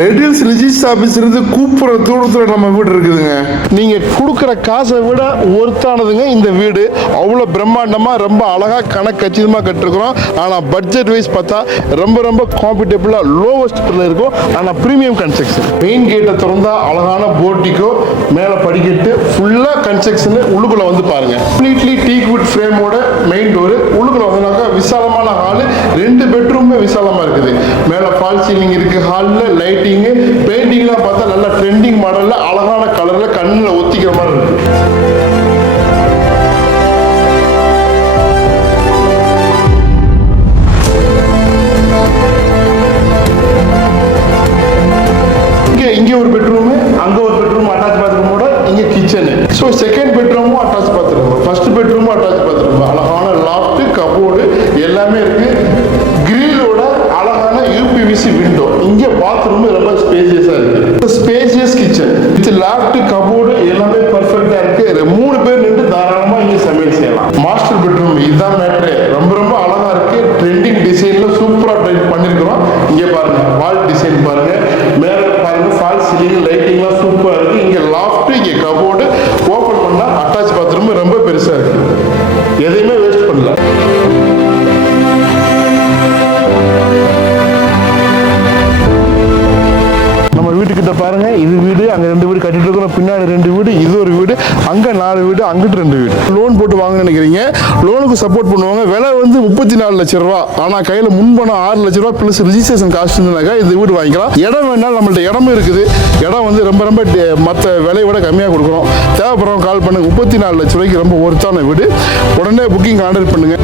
Riddles register office இருந்து கூப்பிடுற தூரத்தில் நம்ம வீடு இருக்குதுங்க. நீங்க கொடுக்குற காசை விட ஒருத்தானதுங்க இந்த வீடு. அவ்வளோ பிரம்மாண்டமாக ரொம்ப அழகாக கணக்கு கச்சிதமாக கட்டிருக்கிறோம். ஆனால் பட்ஜெட் வைஸ் பார்த்தா ரொம்ப ரொம்ப காம்படபிளா லோவஸ்ட்டில் இருக்கும். ஆனால் ப்ரீமியம் கன்ஸ்ட்ரக்ஷன் மெயின் கேட்டை திறந்தா அழகான போட்டிக்கோ மேலே படிக்கட்டு ஃபுல்லாக கன்ஸ்ட்ரக்ஷன் உள்ளுக்குள்ள வந்து பாருங்க. கம்ப்ளீட்லி டீக் வுட் ஃப்ரேமோட மெயின் டோர் உள்ளுக்குள்ள வந்தனாக்கா விசாலமான ஹால் ரெண்டு பெட்ரூமே விசாலமாக இருக்குது. மேலே ஃபால் சீலிங் இங்கே ஒரு பெட்ரூமு அங்கே ஒரு பெட்ரூம் அட்டாச் பாத்ரூமோட இங்கே கிச்சனு ஸோ செகண்ட் பெட்ரூமும் அட்டாச் பாத்ரூம் ஃபர்ஸ்ட் பெட்ரூமும் அட்டாச் பாத்ரூம் அழகான லாஃப்ட்டு கபோர்டு எல்லாமே இருக்கு. கிரிலோட அழகான யூபிவிசி விண்டோ இங்கே பாத்ரூம் ரொம்ப ஸ்பேசியஸாக இருக்கு. Spacious kitchen with loft cupboard எல்லாமே பர்ஃபெக்டாக இருக்கு. மூணு பேர் நின்று தாராளமாக இங்கே சமையல் செய்யலாம். மாஸ்டர் பெட்ரூம் நம்ம பாருங்க இது வீடு அங்க ரெண்டு வீடு கட்டிட்டு இருக்கிறோம் பின்னாடி ரெண்டு வீடு இது ஒரு வீடு அங்க நாலு வீடு அங்கிட்டு ரெண்டு வீடு. லோன் போட்டு வாங்க நினைக்கிறீங்க. லோனுக்கு சப்போர்ட் பண்ணுவாங்க. விலை வந்து முப்பத்தி நாலு லட்சம் ரூபா. ஆனா கையில முன்பணம் ஆறு லட்ச ரூபா பிளஸ் ரிஜிஸ்ட்ரேஷன் காஸ்ட் இருந்தாக்கா இந்த வீடு வாங்கிக்கலாம். இடம் வேணாலும் நம்மள்ட்ட இடமும் இருக்குது. இடம் வந்து ரொம்ப ரொம்ப டே- மத்த விலையை விட கம்மியாக கொடுக்குறோம் தேவைப்படுறவங்க கால் பண்ணுங்க. முப்பத்தி நாலு லட்ச ரூபாய்க்கு ரொம்ப ஒருத்தான வீடு. உடனே புக்கிங் ஆர்டர் பண்ணுங்க.